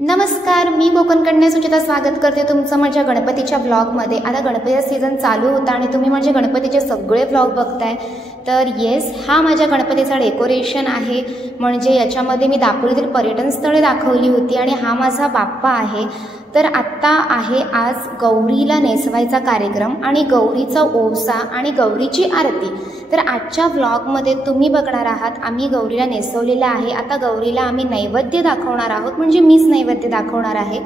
नमस्कार, मी कोकण कन्या सुचिता स्वागत करते तुमचं माझ्या गणपतीच्या व्लॉगमध्ये। आता गणपतीचा सीझन चालू होता आणि तुम्ही माझे गणपतीचे सगळे व्लॉग बघताय। तर येस, हा माझ्या गणपतीचा डेकोरेशन आहे। म्हणजे याच्यामध्ये मी दापोलीतील पर्यटन स्थळे दाखवली होती आणि हा माझा बाप्पा आहे। तर आत्ता आहे आज गौरीला नेसवायचा कार्यक्रम आणि गौरीचा ओवसा आणि गौरीची आरती। तर आजच्या व्लॉगमध्ये तुम्ही बघणार आहात आम्ही गौरीला नेसवलेला आहे। आता गौरीला आम्ही नैवेद्य दाखवणार आहोत, म्हणजे मीच नैवेद्य दाखवणार आहे।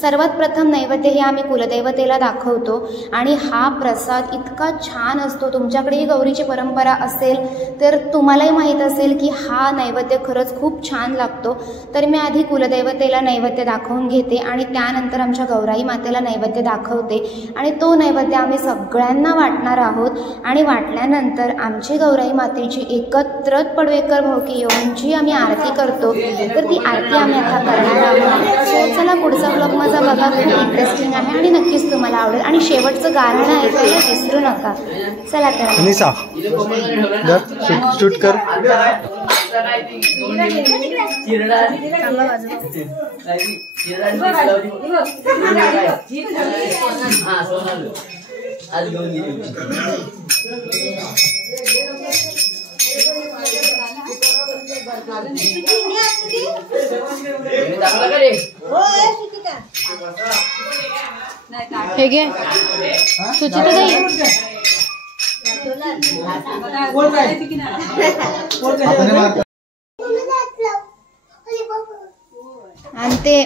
सर्वात प्रथम नैवेद्य हे आम्ही कुलदैवतेला दाखवतो आणि हा प्रसाद इतका छान असतो। तुमच्याकडेही गौरीची परंपरा असेल तर तुम्हालाही माहीत असेल की हा नैवेद्य खरंच खूप छान लागतो। तर मी आधी कुलदैवतेला नैवेद्य दाखवून घेते आणि त्यानंतर आमच्या गौराई मातेला नैवेद्य दाखवते आणि तो नैवेद्य आम्ही सगळ्यांना वाटणार आहोत। आणि वाटल्यानंतर आमची गौराई मातेची एकत्रच पडवेकर भाऊकी येऊन जी आम्ही आरती करतो, तर ती आरती आम्ही आता करणार आहोत। चला, पुढचा ब्लॉग माझा बघा, खूप इंटरेस्टिंग आहे आणि नक्कीच तुम्हाला आवडेल। आणि शेवटचं गाणं ऐकायला विसरू नका। चला तर शूट कर। हे घे सुचिता ताई, आणि ते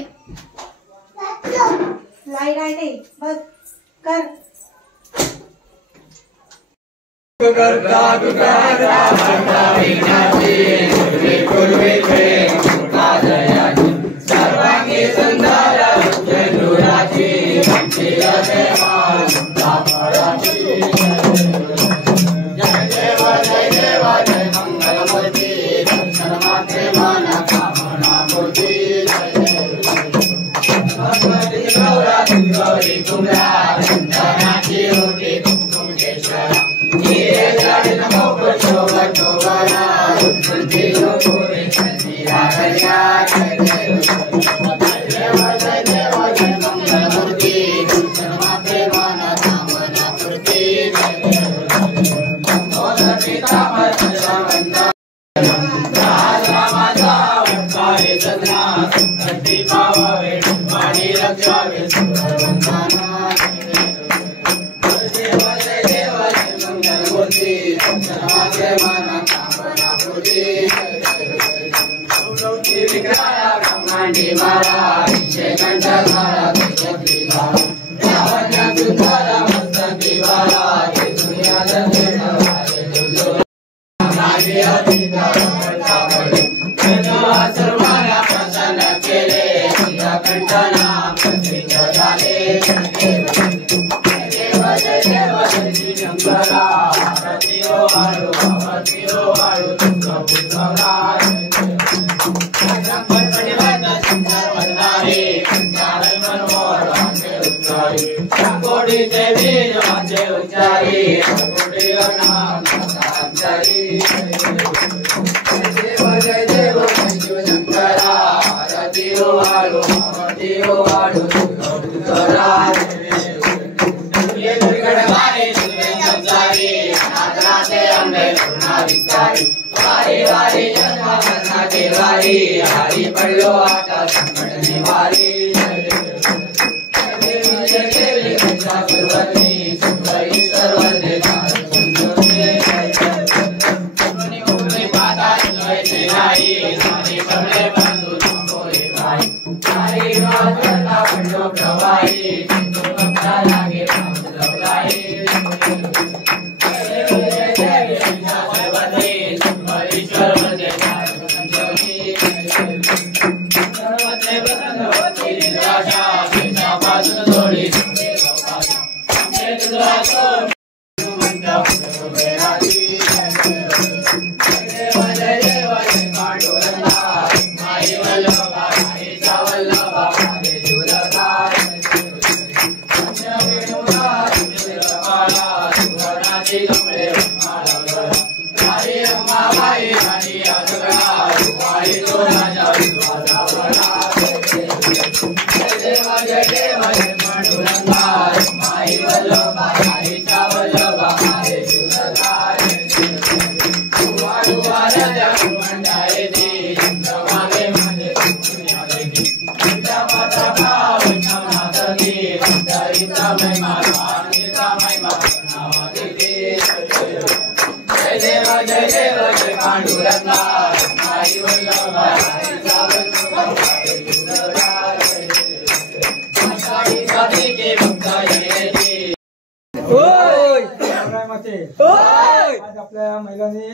आज आपल्या महिलांनी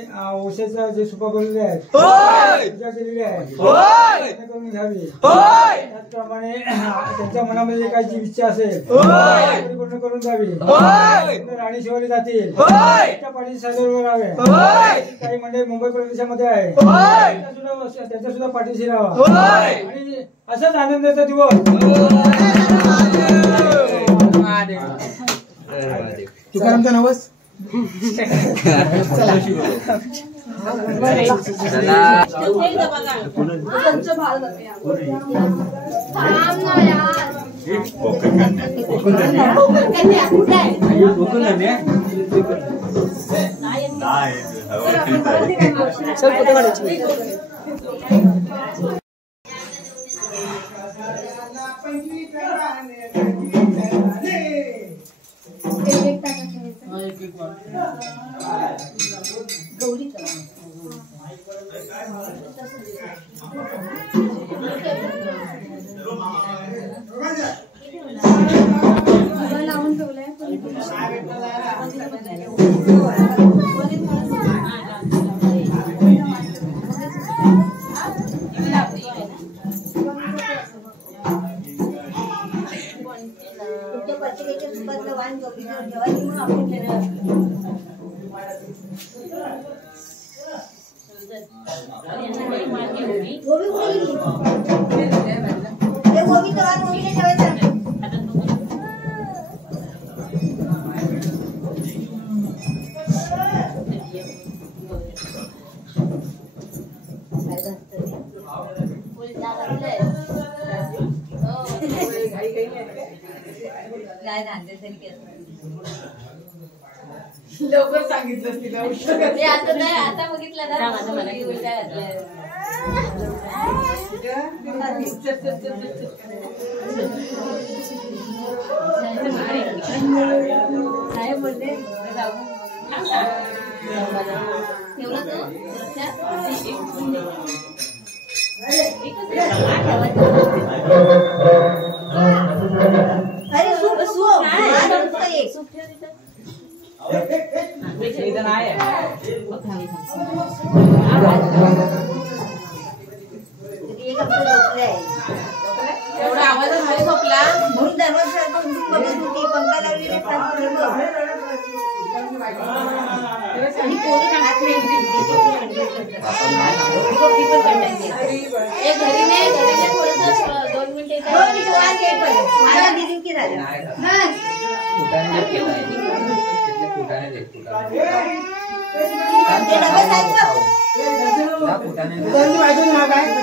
ओशेचं जे सुपा बनवले आहेत पूजा केलेली आहे करून घ्यावी, त्याचप्रमाणे त्यांच्या मनामध्ये काही जी इच्छा असेल पूर्ण करून द्यावी, राणी शिवाली जातील त्या पाणी साजरे राहावे, काही मंडळी मुंबई प्रदेशामध्ये आहे त्यांच्या सुद्धा पाठीशी राहावा आणि असाच आनंदाचा दिवस तुकारामचा नवस लवकर सांगितलं तिला आता बघितलं ना काय बोलते एवढा आवाज खाली झोपला म्हणून दरवाजा बघत होती, पंखा लावलेला आणि कोणी हात नाही घरी नाही थोडस 2 मिनिटे काय